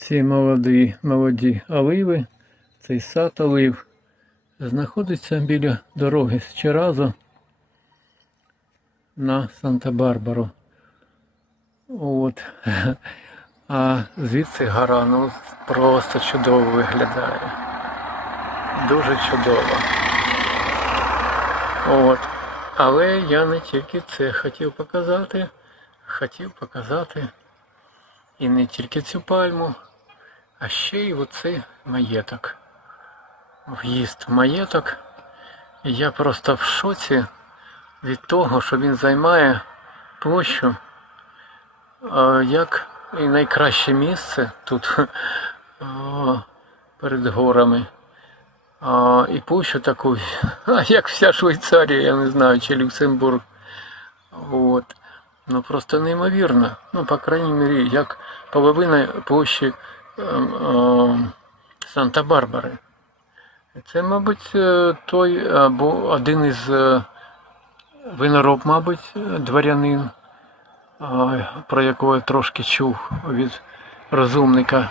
ці молоді, молоді оливи, цей сад олив, знаходиться біля дороги з Черазу на Санта-Барбару. От. А звідси гора ну, просто чудово виглядає. Дуже чудово. От. Але я не тільки це хотів показати, хотів показати і не тільки цю пальму, а ще й оцей маєток. В'їзд в маєток. Я просто в шоці від того, що він займає площу як і найкраще місце тут перед горами. І площу таку, як вся Швейцарія, я не знаю, чи Люксембург. От. Ну просто неймовірно. Ну, по крайній мірі, як половина площі Санта-Барбари. Це, мабуть, е, той або один із е, винороб, мабуть, е, дворянин, про якого я трошки чув від розумника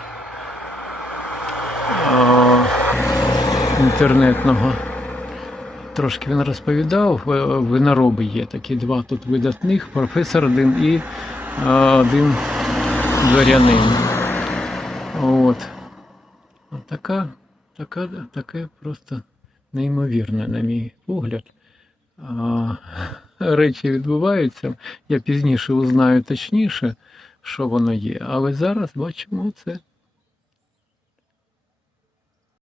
інтернетного. Трошки він розповідав, винороби є такі два тут видатних, професор один і один дворянин. От. От Така, така, таке просто неймовірне, на мій погляд. А, речі відбуваються. Я пізніше узнаю точніше, що воно є. Але зараз бачимо це